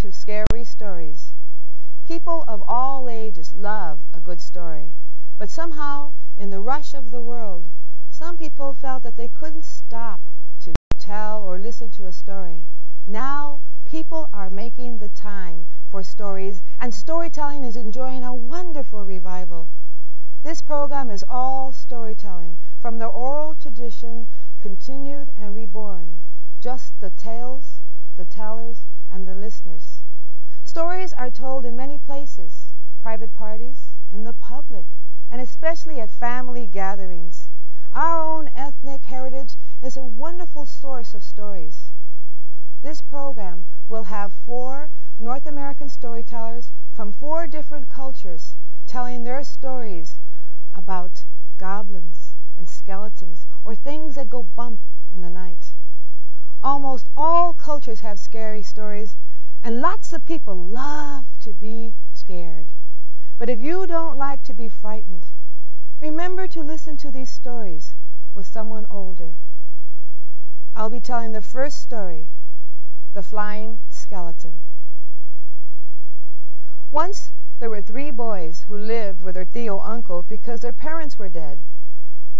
to scary stories. People of all ages love a good story, but somehow, in the rush of the world, some people felt that they couldn't stop to tell or listen to a story. Now, people are making the time for stories, and storytelling is enjoying a wonderful revival. This program is all storytelling, from the oral tradition continued and reborn, just the tales, the tellers, and the listeners. Stories are told in many places, private parties, in the public, and especially at family gatherings. Our own ethnic heritage is a wonderful source of stories. This program will have 4 North American storytellers from 4 different cultures telling their stories about goblins and skeletons or things that go bump in the night. Almost all cultures have scary stories, and lots of people love to be scared. But if you don't like to be frightened, remember to listen to these stories with someone older. I'll be telling the first story, The Flying Skeleton. Once there were 3 boys who lived with their tío uncle because their parents were dead.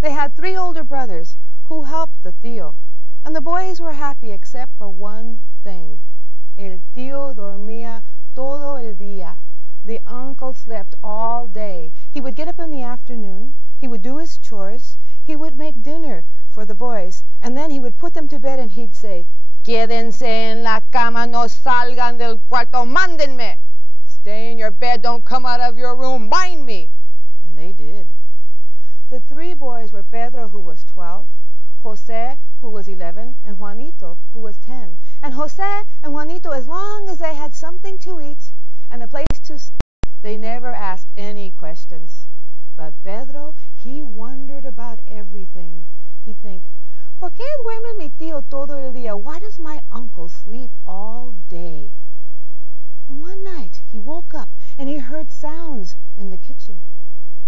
They had 3 older brothers who helped the tío, and the boys were happy except for one thing. El tío dormía todo el día. The uncle slept all day. He would get up in the afternoon, he would do his chores, he would make dinner for the boys, and then he would put them to bed and he'd say, "Quédense en la cama, no salgan del cuarto, mándenme. Stay in your bed, don't come out of your room, mind me." And they did. The 3 boys were Pedro, who was 12, José, who was 11, and Juanito, who was 10. And José and Juanito, as long as they had something to eat and a place to sleep, they never asked any questions. But Pedro, he wondered about everything. He'd think, "¿Por qué duerme mi tío todo el día? Why does my uncle sleep all day?" One night, he woke up and he heard sounds in the kitchen.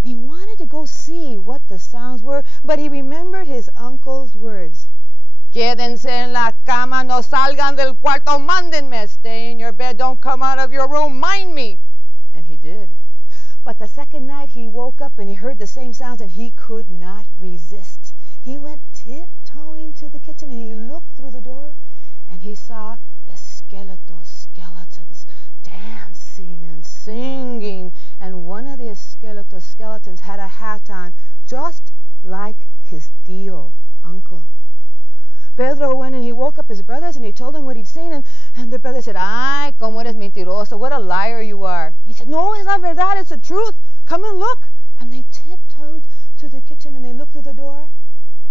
He wanted to go see what the sounds were, but he remembered his uncle's words. "Quédense en la cama, no salgan del cuarto, mándenme. Stay in your bed, don't come out of your room, mind me." And he did. But the second night he woke up and he heard the same sounds and he could not resist. He went tiptoeing to the kitchen and he looked through the door and he saw skeletons dancing and singing, and one of the skeletons had a hat on just like his tío uncle. Pedro went and he woke up his brothers and he told them what he'd seen, and the brother said, "Ay, como eres mentiroso, what a liar you are." He said, "No, es la verdad, it's the truth. Come and look." And they tiptoed to the kitchen and they looked through the door,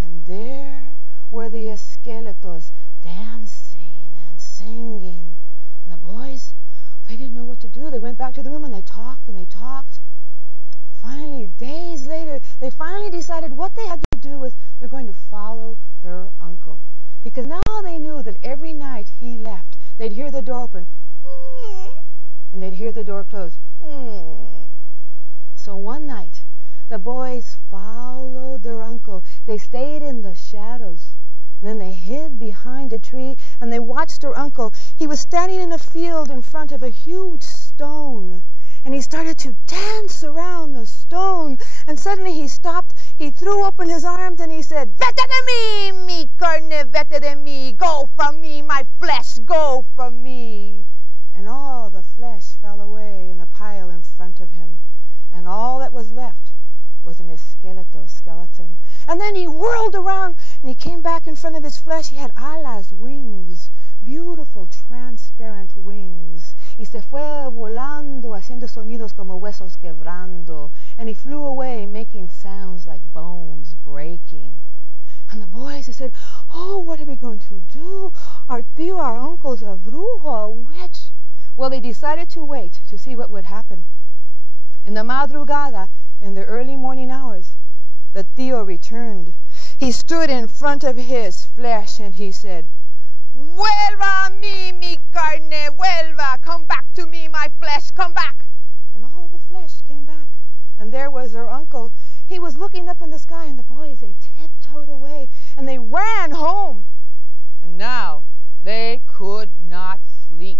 and there were the esqueletos dancing and singing. And the boys, they didn't know what to do. They went back to the room and they talked and they talked. Finally, days later, they finally decided what they had to do was they're going to follow their uncle. Because now they knew that every night he left, they'd hear the door open, and they'd hear the door close. So one night, the boys followed their uncle. They stayed in the shadows, and then they hid behind a tree, and they watched their uncle. He was standing in a field in front of a huge stone, and he started to dance around the stone, and suddenly he stopped. He threw open his arms and he said, "Vete de mí, mi carne, vete de mí, go from me, my flesh, go from me." And all the flesh fell away in a pile in front of him, and all that was left was an skeleton. And then he whirled around and he came back in front of his flesh. He had alas, wings, beautiful transparent wings. Y se fue volando, haciendo sonidos como huesos quebrando. And he flew away, making sounds like bones breaking. And the boys, they said, "Oh, what are we going to do? Our tío, our uncle's a brujo, a witch." Well, they decided to wait to see what would happen. In the madrugada, in the early morning hours, the tío returned. He stood in front of his flesh and he said, "Vuelva a mí, mi carne, vuelva, come back to me, my flesh, come back." And all the flesh came back, and there was their uncle. He was looking up in the sky, and the boys, they tiptoed away, and they ran home. And now they could not sleep.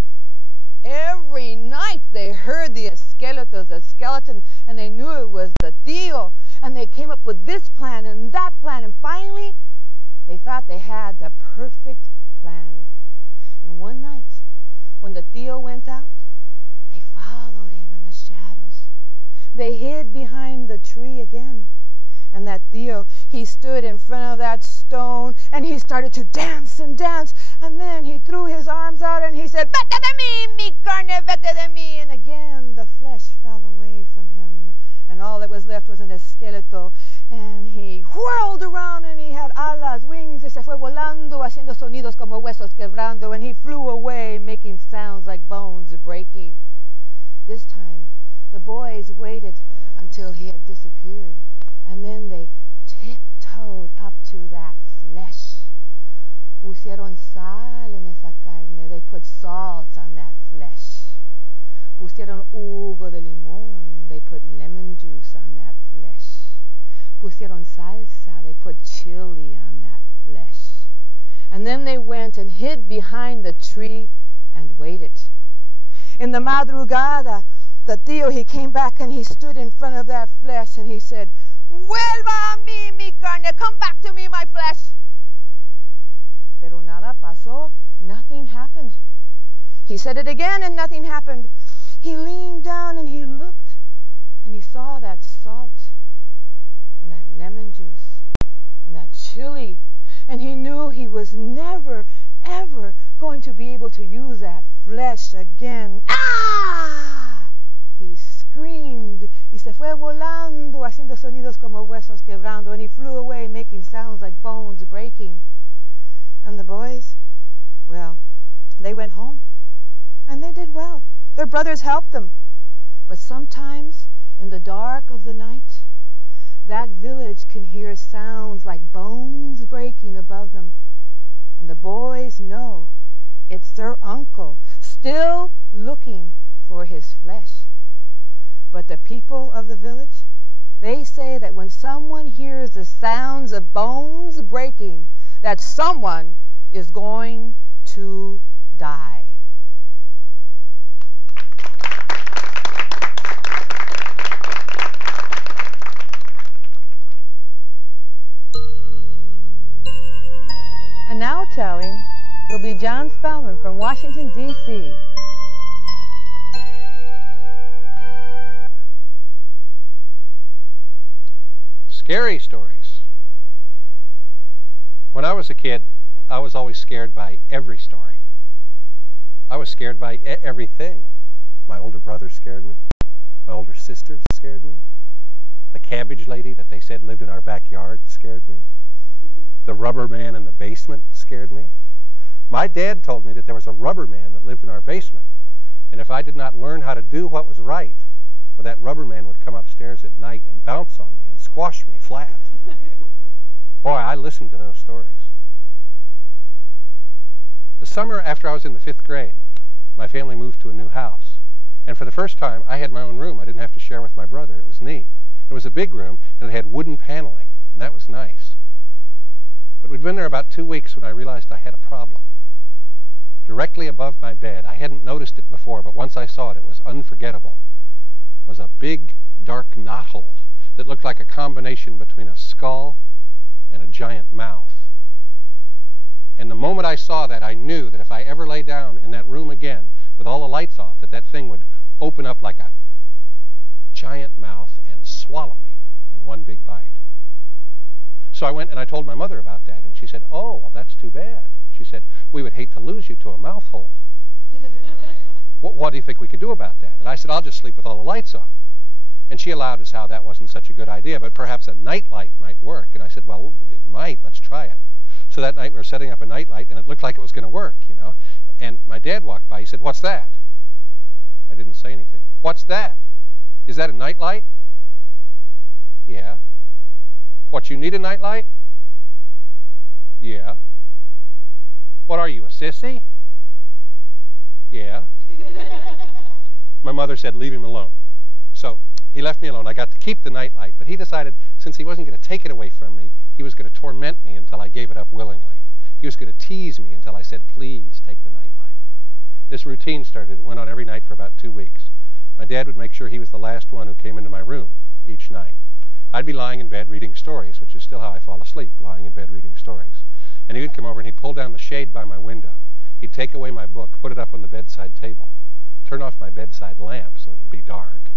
they heard the skeleton, and they knew it was the tío. And they came up with this plan and that plan, and finally, they thought they had the perfect plan. And one night, when the tío went out, they followed him in the shadows. They hid behind the tree again. And that tío, he stood in front of that stone, and he started to dance and dance. And then he threw his arms out and he said, "Vete de mí, mi carne, vete de mí." And again, the flesh fell away from him. And all that was left was an esqueleto. And he whirled around and he had alas, wings, y se fue volando, haciendo sonidos como huesos quebrando. And he flew away, making sounds like bones breaking. This time, the boys waited until he had disappeared. And then they tiptoed up to that flesh. Pusieron sal en esa carne. They put salt on that flesh. Pusieron jugo de limón. They put lemon juice on that flesh. Pusieron salsa. They put chili on that flesh. And then they went and hid behind the tree and waited. In the madrugada, the tío, he came back and he stood in front of that flesh and he said, "Vuelva a mí, mi carne, come back to me, my flesh." Pero nada pasó, nothing happened. He said it again and nothing happened. He leaned down and he looked and he saw that salt and that lemon juice and that chili, and he knew he was never, ever going to be able to use that flesh again. Ah! He screamed, y se fue volando, haciendo sonidos como huesos quebrando, and he flew away, making sounds like bones breaking. And the boys, well, they went home, and they did well. Their brothers helped them. But sometimes, in the dark of the night, that village can hear sounds like bones breaking above them. And the boys know it's their uncle, still looking for his flesh. But the people of the village, they say that when someone hears the sounds of bones breaking, that someone is going to die. And now telling will be John Spellman from Washington, D.C. Scary stories. When I was a kid, I was always scared by every story. I was scared by everything. My older brother scared me. My older sister scared me. The cabbage lady that they said lived in our backyard scared me. The rubber man in the basement scared me. My dad told me that there was a rubber man that lived in our basement, and if I did not learn how to do what was right, well, that rubber man would come upstairs at night and bounce on me and squash me flat. Boy, I listened to those stories. The summer after I was in the 5th grade, my family moved to a new house, and for the first time, I had my own room. I didn't have to share with my brother. It was neat. It was a big room, and it had wooden paneling, and that was nice. But we'd been there about 2 weeks when I realized I had a problem. Directly above my bed, I hadn't noticed it before, but once I saw it, it was unforgettable, was a big, dark knothole that looked like a combination between a skull and a giant mouth. And the moment I saw that, I knew that if I ever lay down in that room again with all the lights off, that thing would open up like a giant mouth and swallow me in one big bite. So I went and I told my mother about that, and she said, "Oh, well, that's too bad." She said, "We would hate to lose you to a mouth hole." What do you think we could do about that? And I said, "I'll just sleep with all the lights on." And she allowed us how that wasn't such a good idea, but perhaps a nightlight might work. And I said, "Well, it might. Let's try it." So that night we were setting up a nightlight, and it looked like it was going to work, you know. And my dad walked by. He said, "What's that?" I didn't say anything. "What's that? Is that a nightlight?" "Yeah." "What, you need a nightlight?" "Yeah." "What are you, a sissy?" "Yeah." My mother said, "Leave him alone." So he left me alone. I got to keep the nightlight, but he decided since he wasn't going to take it away from me, he was going to torment me until I gave it up willingly. He was going to tease me until I said, "Please take the nightlight." This routine started. It went on every night for about 2 weeks. dad would make sure he was the last one who came into my room each night. I'd be lying in bed reading stories, which is still how I fall asleep, lying in bed reading stories. And he would come over and he'd pull down the shade by my window. He'd take away my book, put it up on the bedside table, turn off my bedside lamp so it'd be dark,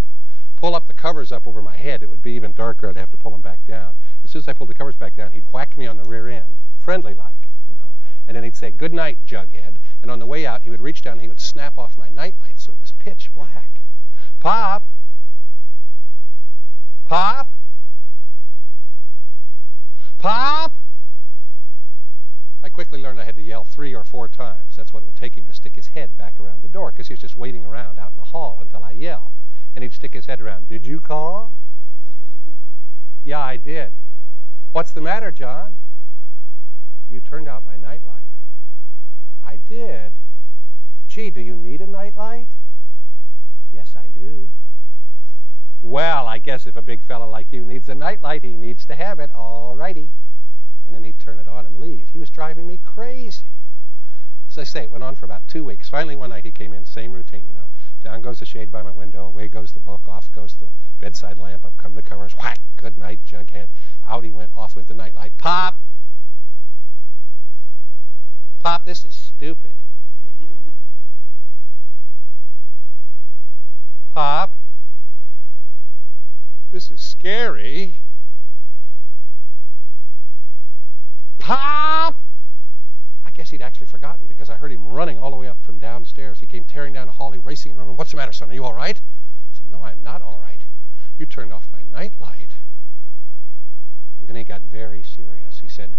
pull up the covers up over my head. It would be even darker. I'd have to pull them back down. As soon as I pulled the covers back down, he'd whack me on the rear end, friendly-like, you know. And then he'd say, "Good night, Jughead." And on the way out, he would reach down and he would snap off my nightlight so it was pitch black. "Pop! Pop! Pop!" I quickly learned I had to yell 3 or 4 times. That's what it would take him to stick his head back around the door, because he was just waiting around out in the hall until I yelled. And he'd stick his head around. "Did you call?" "Yeah, I did." "What's the matter, John?" "You turned out my nightlight." "I did? Gee, do you need a nightlight?" "Yes, I do." "Well, I guess if a big fella like you needs a nightlight, he needs to have it. All righty." And then he'd turn it on and leave. He was driving me crazy. As I say, it went on for about 2 weeks. Finally, one night he came in, same routine, you know. Down goes the shade by my window, away goes the book, off goes the bedside lamp, up come the covers, whack, "Good night, Jughead." Out he went, off went the nightlight. "Pop! Pop, this is stupid." "Pop, this is scary." "Pop!" I guess he'd actually forgotten, because I heard him running all the way up from downstairs. He came tearing down the hall, racing in the room. "What's the matter, son? Are you all right?" I said, "No, I'm not all right. You turned off my nightlight." And then he got very serious. He said,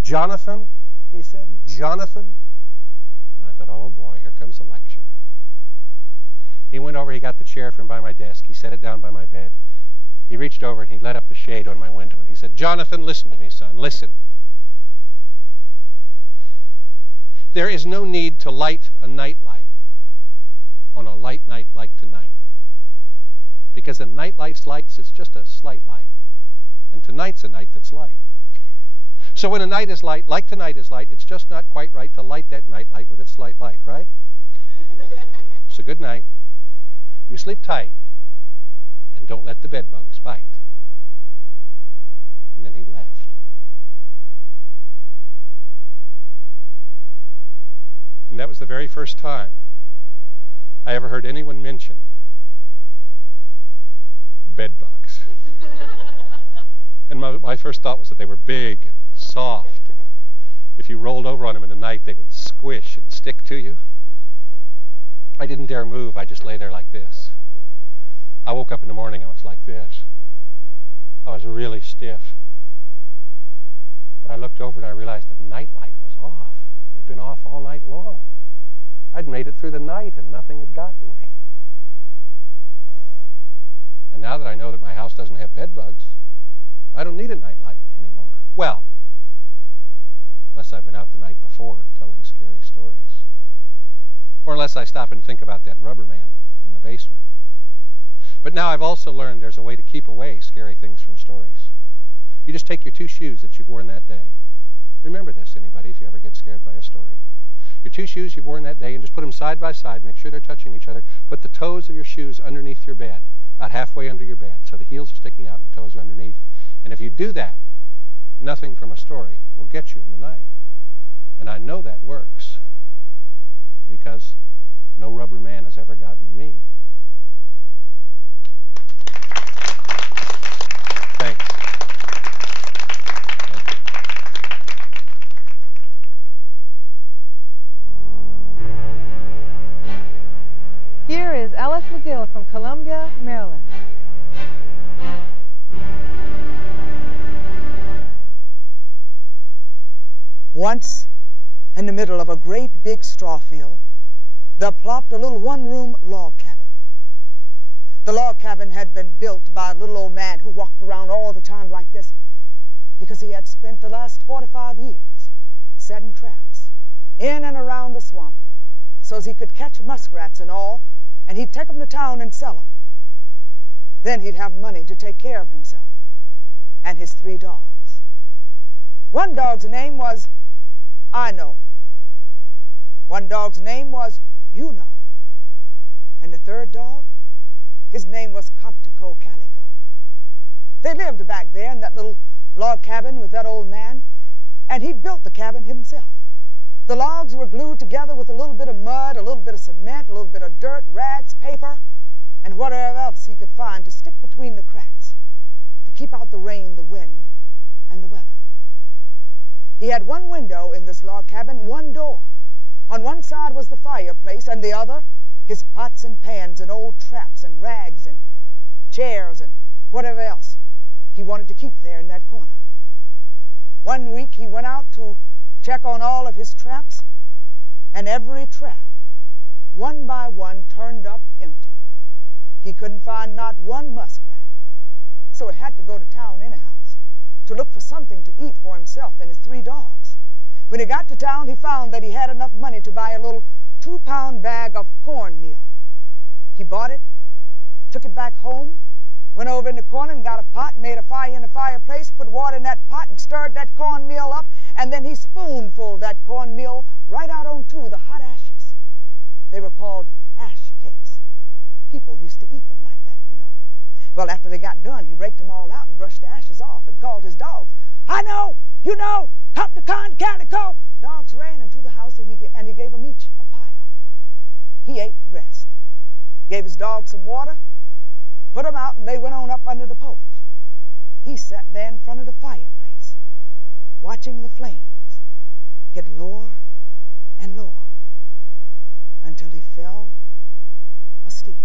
"Jonathan," he said, "Jonathan." And I thought, oh boy, here comes a lecture. He went over, he got the chair from by my desk, he set it down by my bed. He reached over and he let up the shade on my window and he said, "Jonathan, listen to me, son, listen. There is no need to light a nightlight on a light night like tonight. Because a nightlight's lights, it's just a slight light. And tonight's a night that's light. So when a night is light, like tonight is light, it's just not quite right to light that nightlight with its slight light, right? So good night. You sleep tight. And don't let the bed bugs bite." And then he left. And that was the very first time I ever heard anyone mention bed bugs. And my first thought was that they were big and soft. And if you rolled over on them in the night, they would squish and stick to you. I didn't dare move. I just lay there like this. I woke up in the morning, I was like this. I was really stiff. But I looked over and I realized that the nightlight was off. It had been off all night long. I'd made it through the night and nothing had gotten me. And now that I know that my house doesn't have bed bugs, I don't need a nightlight anymore. Well, unless I've been out the night before telling scary stories. Or unless I stop and think about that rubber man in the basement. But now I've also learned there's a way to keep away scary things from stories. You just take your 2 shoes that you've worn that day. Remember this, anybody, if you ever get scared by a story. Your 2 shoes you've worn that day, and just put them side by side, make sure they're touching each other. Put the toes of your shoes underneath your bed, about halfway under your bed, so the heels are sticking out and the toes are underneath. And if you do that, nothing from a story will get you in the night. And I know that works, because no rubber man has ever gotten me. Thanks. Here is Alice McGill from Columbia, Maryland. Once, in the middle of a great big straw field, there plopped a little one-room log cabin. The log cabin had been built by a little old man who walked around all the time like this because he had spent the last 45 years setting traps in and around the swamp so as he could catch muskrats and all, and he'd take them to town and sell them. Then he'd have money to take care of himself and his 3 dogs. One dog's name was I Know. One dog's name was You Know. And the third third dog, his name was Comptico Calico. They lived back there in that little log cabin with that old man, and he built the cabin himself. The logs were glued together with a little bit of mud, a little bit of cement, a little bit of dirt, rags, paper, and whatever else he could find to stick between the cracks to keep out the rain, the wind, and the weather. He had one window in this log cabin, one door. On one side was the fireplace, and the other, his pots and pans and old traps and rags and chairs and whatever else he wanted to keep there in that corner. One week he went out to check on all of his traps, and every trap, one by one, turned up empty. He couldn't find not one muskrat, so he had to go to town anyhow to look for something to eat for himself and his 3 dogs. When he got to town, he found that he had enough money to buy a little 2-pound bag of cornmeal. He bought it, took it back home, went over in the corner and got a pot, made a fire in the fireplace, put water in that pot and stirred that cornmeal up, and then he spoonful that cornmeal right out onto the hot ashes. They were called ash cakes. People used to eat them like that, you know. Well, after they got done, he raked them all out and brushed the ashes off and called his dogs. I know, you know, Comptico Calico. Dogs ran into the house and he gave them each a pile. He ate the rest, gave his dogs some water, put them out, and they went on up under the porch. He sat there in front of the fireplace, watching the flames get lower and lower until he fell asleep.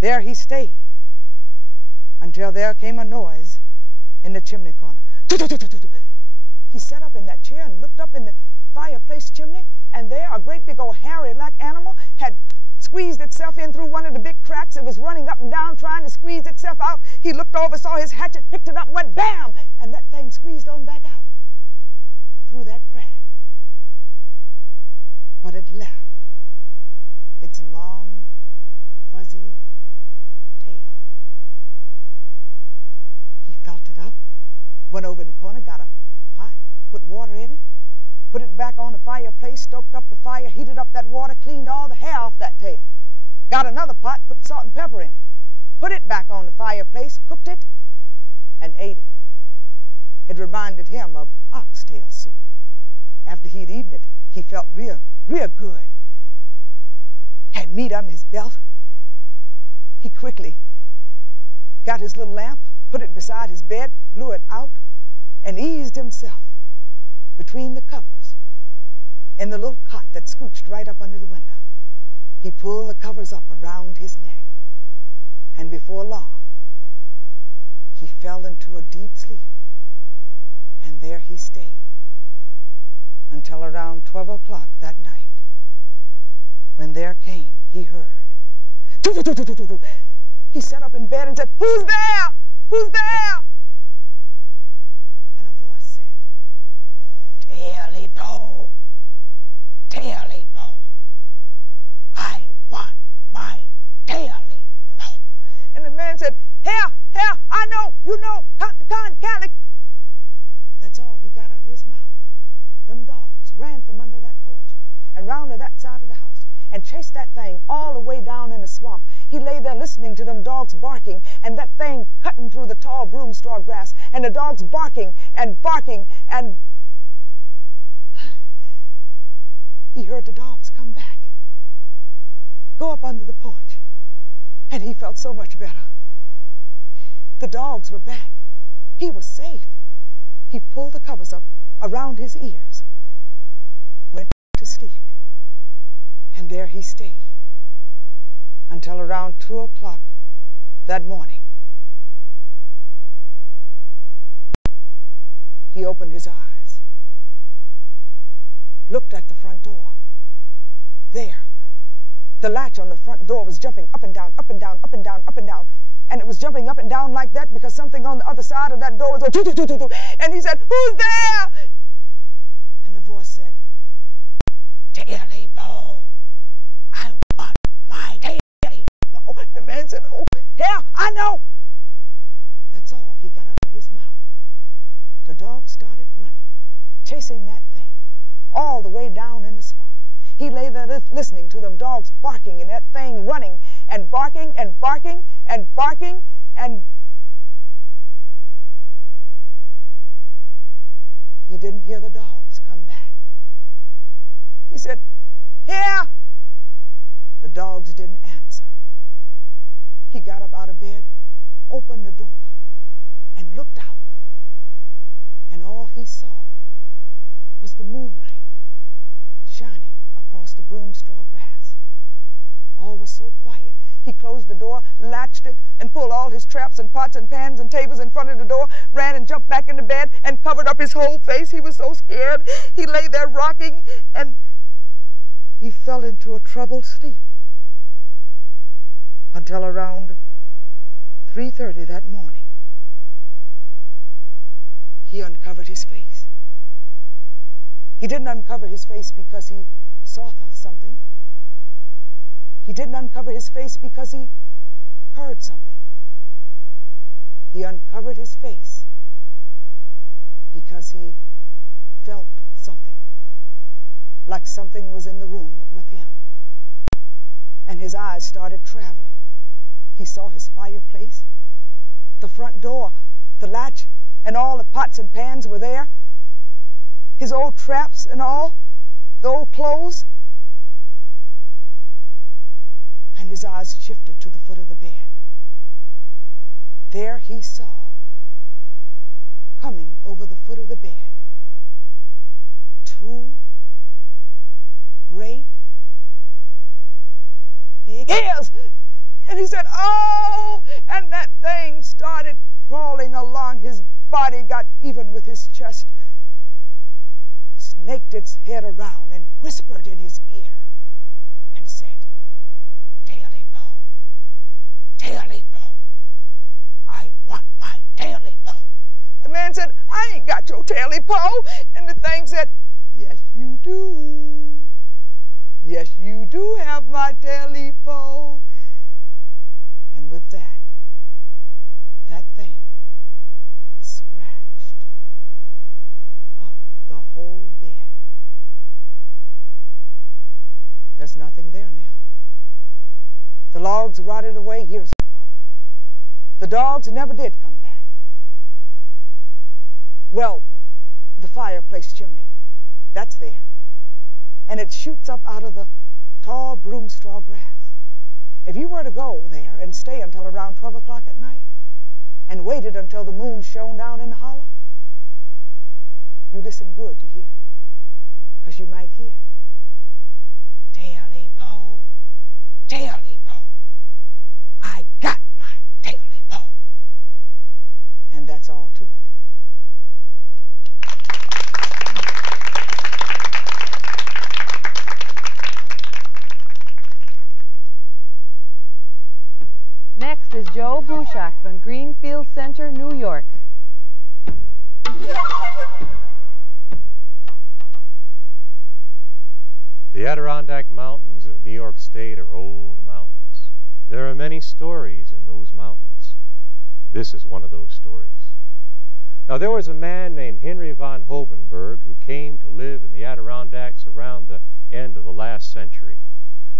There he stayed until there came a noise in the chimney corner. He sat up in that chair and looked up in the fireplace chimney, and there a great big old hairy-like animal had squeezed itself in through one of the big cracks. It was running up and down trying to squeeze itself out. He looked over, saw his hatchet, picked it up, went bam, and that thing squeezed on back out through that crack. But it left its long, fuzzy tail. He felt it up, went over in the corner, got a pot, put water in it, put it back on the fireplace, stoked up the fire, heated up that water, cleaned all the hair off that tail. Got another pot, put salt and pepper in it, put it back on the fireplace, cooked it, and ate it. It reminded him of oxtail soup. After he'd eaten it, he felt real good. Had meat under his belt. He quickly got his little lamp, put it beside his bed, blew it out, and eased himself between the covers in the little cot that scooched right up under the window. He pulled the covers up around his neck, and before long, he fell into a deep sleep, and there he stayed until around 12 o'clock that night, when there came, he heard. He sat up in bed and said, "Who's there? Who's there?" And a voice said, "Taily-po, Taily-po, I want my Taily-po." And the man said, "Here, I know, you know, Comptico Calico." That's all he got out of his mouth. Them dogs ran from under that porch and round to that side of the house and chased that thing all the way down in the swamp. He lay there listening to them dogs barking, and that thing cutting through the tall broom straw grass, and the dogs barking, and he heard the dogs come back, go up under the porch, and he felt so much better. The dogs were back. He was safe. He pulled the covers up around his ears, went to sleep, and there he stayed until around 2 o'clock that morning. He opened his eyes, looked at the front door. There, the latch on the front door was jumping up and down, up and down, up and down, up and down. And it was jumping up and down like that because something on the other side of that door was going doo-doo-doo-doo-doo. And he said, "Who's there?" And the voice said, "Taily-po, I want my Taily-po." The man said, "Oh, yeah, I know." That's all he got out of his mouth. The dog started running, chasing that thing all the way down in the swamp. He lay there listening listening to them dogs barking and that thing running and barking and barking and barking and he didn't hear the dogs come back. He said, "Here!" The dogs didn't answer. He got up out of bed, opened the door, and looked out. And all he saw was the moonlight shining across the broom straw grass. All was so quiet. He closed the door, latched it, and pulled all his traps and pots and pans and tables in front of the door, ran and jumped back into bed and covered up his whole face. He was so scared. He lay there rocking, and he fell into a troubled sleep until around 3:30 that morning. He uncovered his face. He didn't uncover his face because he saw something. He didn't uncover his face because he heard something. He uncovered his face because he felt something, like something was in the room with him. And his eyes started traveling. He saw his fireplace, the front door, the latch, and all the pots and pans were there. His old traps and all, the old clothes. And his eyes shifted to the foot of the bed. There he saw, coming over the foot of the bed, two great big ears. And he said, "Oh!" And that thing started crawling along. His body got even with his chest, snaked its head around and whispered in his ear and said, "Taily Bo, Taily Bo, I want my Taily Bo." The man said, "I ain't got your Taily Bo." And the thing said, "Yes, you do. Yes, you do have my Taily Bo." And with that, that thing scratched up the whole bed. There's nothing there now. The logs rotted away years ago. The dogs never did come back. Well, the fireplace chimney, that's there. And it shoots up out of the tall broom straw grass. If you were to go there and stay until around 12 o'clock at night and waited until the moon shone down in the hollow, you listen good, you hear? Because you might hear, "Taily Bo, Taily Bo, I got my Taily Bo." And that's all to it. Next is Joe Bushak from Greenfield Center, New York. The Adirondack Mountains of New York State are old mountains. There are many stories in those mountains. This is one of those stories. Now, there was a man named Henry von Hovenberg who came to live in the Adirondacks around the end of the last century.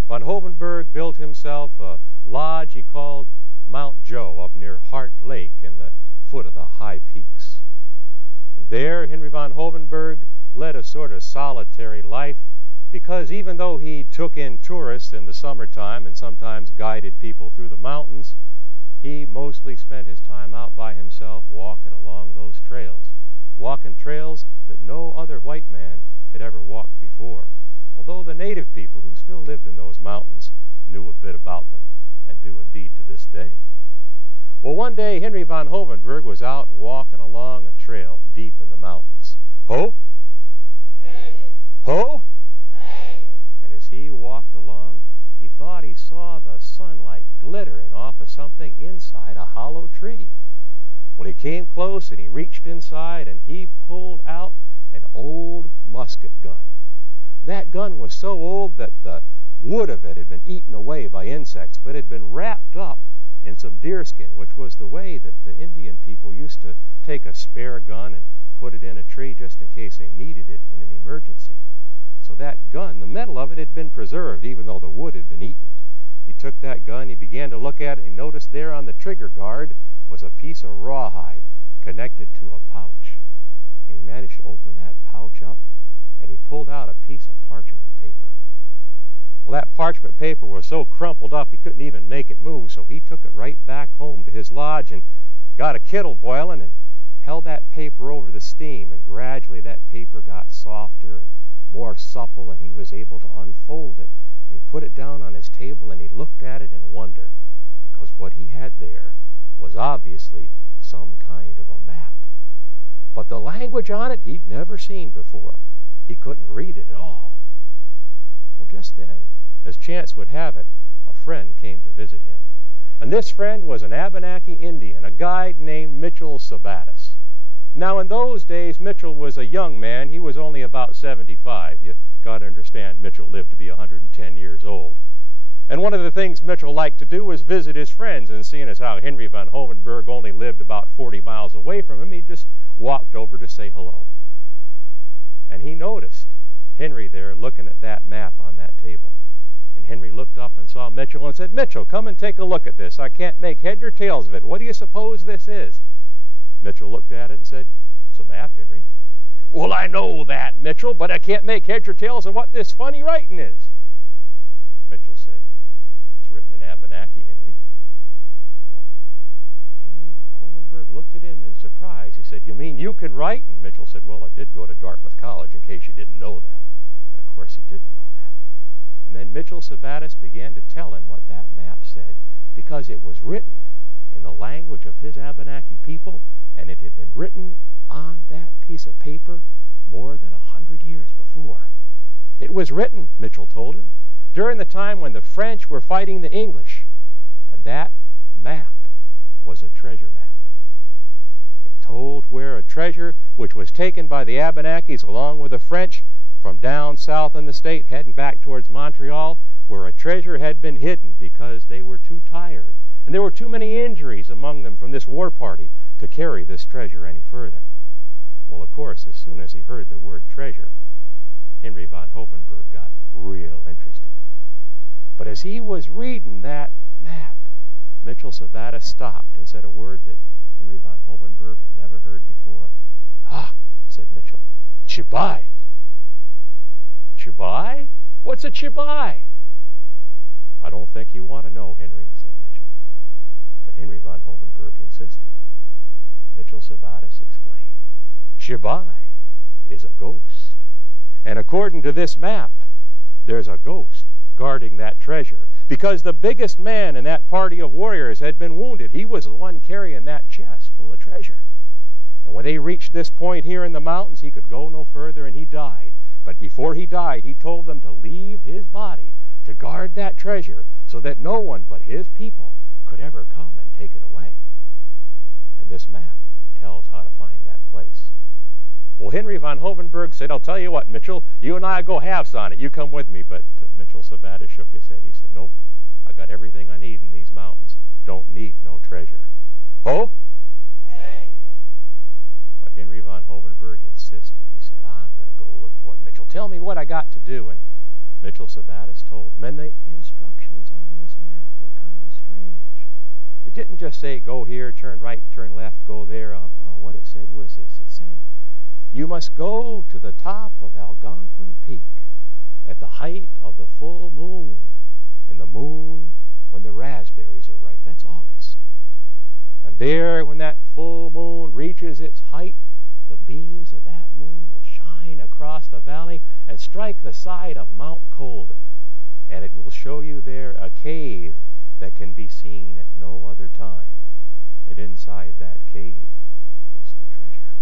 Von Hovenberg built himself a lodge he called Mount Joe up near Hart Lake in the foot of the high peaks. And there Henry von Hovenberg led a sort of solitary life because even though he took in tourists in the summertime and sometimes guided people through the mountains, he mostly spent his time out by himself walking along those trails, walking trails that no other white man had ever walked before, although the native people who still lived in those mountains knew a bit about them, and do indeed to this day. Well, one day Henry von Hovenberg was out walking along a trail deep in the mountains. Ho! Hey! Ho! Hey! And as he walked along, he thought he saw the sunlight glittering off of something inside a hollow tree. Well, he came close and he reached inside and he pulled out an old musket gun. That gun was so old that the wood of it had been eaten away by insects, but had been wrapped up in some deerskin, which was the way that the Indian people used to take a spare gun and put it in a tree just in case they needed it in an emergency. So that gun, the metal of it had been preserved, even though the wood had been eaten. He took that gun, he began to look at it, and he noticed there on the trigger guard was a piece of rawhide connected to a pouch. And he managed to open that pouch up, and he pulled out a piece of parchment paper. Well, that parchment paper was so crumpled up he couldn't even make it move, so he took it right back home to his lodge and got a kettle boiling and held that paper over the steam, and gradually that paper got softer and more supple, and he was able to unfold it. And he put it down on his table, and he looked at it in wonder, because what he had there was obviously some kind of a map. But the language on it he'd never seen before. He couldn't read it at all. Well, just then, as chance would have it, a friend came to visit him. And this friend was an Abenaki Indian, a guide named Mitchell Sabattis. Now, in those days, Mitchell was a young man. He was only about 75. You got to understand, Mitchell lived to be 110 years old. And one of the things Mitchell liked to do was visit his friends, and seeing as how Henry van Hovenberg only lived about 40 miles away from him, he just walked over to say hello. And he noticed Henry there looking at that map on that table. And Henry looked up and saw Mitchell and said, "Mitchell, come and take a look at this. I can't make head or tails of it. What do you suppose this is?" Mitchell looked at it and said, "It's a map, Henry." "Well, I know that, Mitchell, but I can't make heads or tails of what this funny writing is." Mitchell said, "It's written in Abenaki, Henry." Well, Henry van Hovenberg looked at him in surprise. He said, "You mean you can write?" And Mitchell said, "Well, I did go to Dartmouth College, in case you didn't know that." And of course he didn't know that. And then Mitchell Sabattis began to tell him what that map said, because it was written in the language of his Abenaki people, and it had been written on that piece of paper more than 100 years before. It was written, Mitchell told him, during the time when the French were fighting the English, and that map was a treasure map. It told where a treasure which was taken by the Abenakis along with the French from down south in the state heading back towards Montreal, where a treasure had been hidden because they were too tired, and there were too many injuries among them from this war party to carry this treasure any further. Well, of course, as soon as he heard the word treasure, Henry van Hovenberg got real interested. But as he was reading that map, Mitchell Sabattis stopped and said a word that Henry van Hovenberg had never heard before. "Ah," said Mitchell, "Chibai." "Chibai? What's a chibai?" "I don't think you want to know, Henry," said Mitchell. But Henry van Hovenberg insisted. Mitchell Sabattis explained. "Chibai is a ghost. And according to this map, there's a ghost guarding that treasure, because the biggest man in that party of warriors had been wounded. He was the one carrying that chest full of treasure. And when they reached this point here in the mountains, he could go no further, and he died. But before he died, he told them to leave his body to guard that treasure so that no one but his people could ever come and take it away. And this map tells how to find that place. Well, Henry van Hovenberg said, "I'll tell you what, Mitchell, you and I go halves on it. You come with me." But Mitchell Sabattis shook his head. He said, "Nope, I got everything I need in these mountains. Don't need no treasure." "Ho?" "Hey." But Henry van Hovenberg insisted. He said, "I'm going to go look for it, Mitchell. Tell me what I got to do." And Mitchell Sabattis told him. And the instructions on this map were kind of strange. It didn't just say, go here, turn right, turn left, go there. What it said was this. It said, you must go to the top of Algonquin Peak at the height of the full moon, in the moon when the raspberries are ripe. That's August. And there, when that full moon reaches its height, the beams of that moon will shine across the valley and strike the side of Mount Colden. And it will show you there a cave that can be seen at no other time. And inside that cave is the treasure.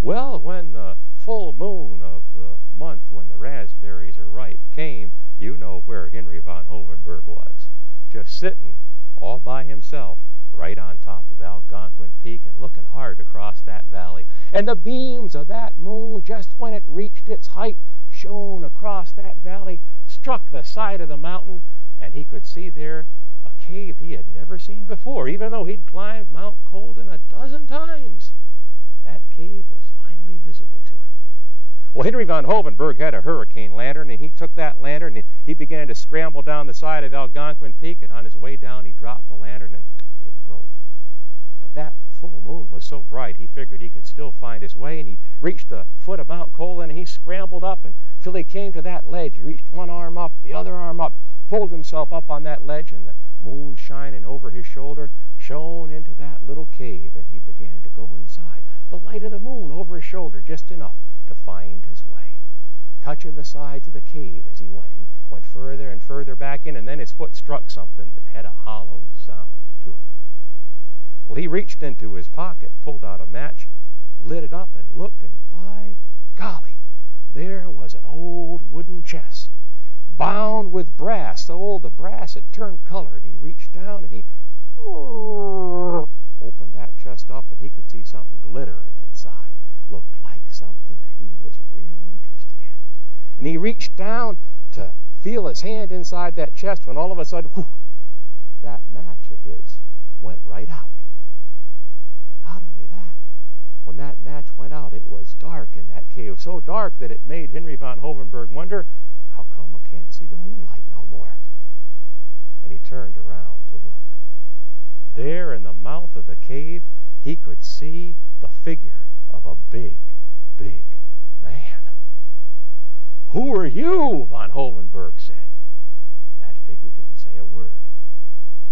Well, when the full moon of the month when the raspberries are ripe came, you know where Henry van Hovenberg was. Just sitting all by himself right on top of Algonquin Peak and looking hard across that valley. And the beams of that moon, just when it reached its height, shone across that valley, struck the side of the mountain, and he could see there a cave he had never seen before, even though he'd climbed Mount Colden a dozen times. That cave was finally visible to him. Well, Henry von Hovenberg had a hurricane lantern, and he took that lantern and he began to scramble down the side of Algonquin Peak, and on his way down he dropped the lantern and it broke. But that full moon was so bright he figured he could still find his way, and he reached the foot of Mount Colin and he scrambled up until he came to that ledge. He reached one arm up, the other arm up, pulled himself up on that ledge, and the moon shining over his shoulder shone into that little cave, and he began to go inside. The light of the moon over his shoulder just enough to find his way. Touching the sides of the cave as he went further and further back in, and then his foot struck something that had a hollow sound to it. Well, he reached into his pocket, pulled out a match, lit it up, and looked, and by golly, there was an old wooden chest, bound with brass, so old the brass had turned color, and he reached down and he opened that chest up, and he could see something glittering inside. Looked like something that he was real interested in. And he reached down to feel his hand inside that chest when all of a sudden, whoo, that match of his went right out. And not only that, when that match went out, it was dark in that cave, so dark that it made Henry von Hovenberg wonder, how come I can't see the moonlight no more? And he turned around to look. And there in the mouth of the cave, he could see the figure of a big, big man. "Who are you?" von Hovenberg said. That figure didn't say a word.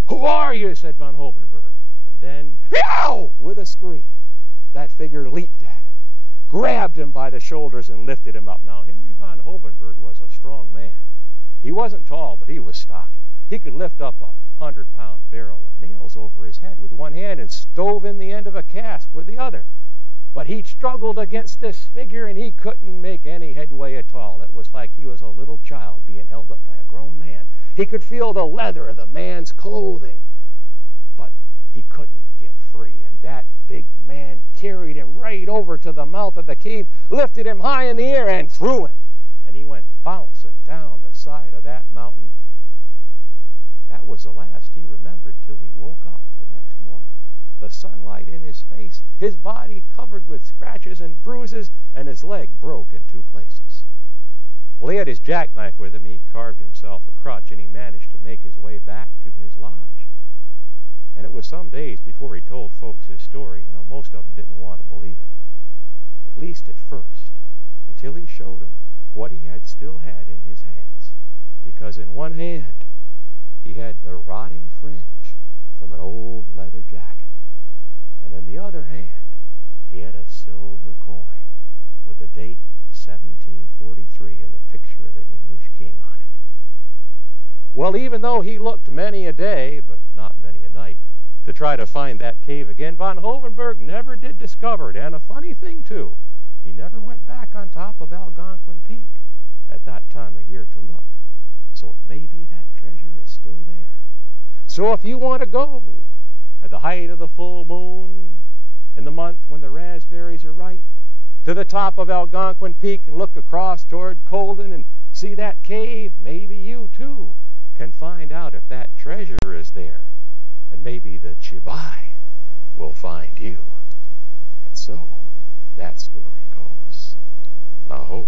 "Who are you?" said von Hovenberg. And then, "Meow!" with a scream, that figure leaped at him, grabbed him by the shoulders, and lifted him up. Now, Henry von Hovenberg was a strong man. He wasn't tall, but he was stocky. He could lift up a 100-pound barrel of nails over his head with one hand and stove in the end of a cask with the other. But he struggled against this figure, and he couldn't make any headway at all. It was like he was a little child being held up by a grown man. He could feel the leather of the man's clothing, but he couldn't get free. And that big man carried him right over to the mouth of the cave, lifted him high in the air, and threw him. And he went bouncing down the side of that mountain. That was the last he remembered till he woke up the next morning. The sunlight in his face, his body covered with scratches and bruises, and his leg broke in 2 places. Well, he had his jackknife with him. He carved himself a crutch, and he managed to make his way back to his lodge. And it was some days before he told folks his story. You know, most of them didn't want to believe it, at least at first, until he showed them what he had still had in his hands. Because in one hand, he had the rotting fringe from an old leather jacket. And in the other hand, he had a silver coin with the date 1743 and the picture of the English king on it. Well, even though he looked many a day, but not many a night, to try to find that cave again, von Hovenberg never did discover it. And a funny thing, too, he never went back on top of Algonquin Peak at that time of year to look. So it may be that treasure is still there. So if you want to go at the height of the full moon, in the month when the raspberries are ripe, to the top of Algonquin Peak and look across toward Colden and see that cave, maybe you too can find out if that treasure is there. And maybe the Chibai will find you. And so that story goes. Naho.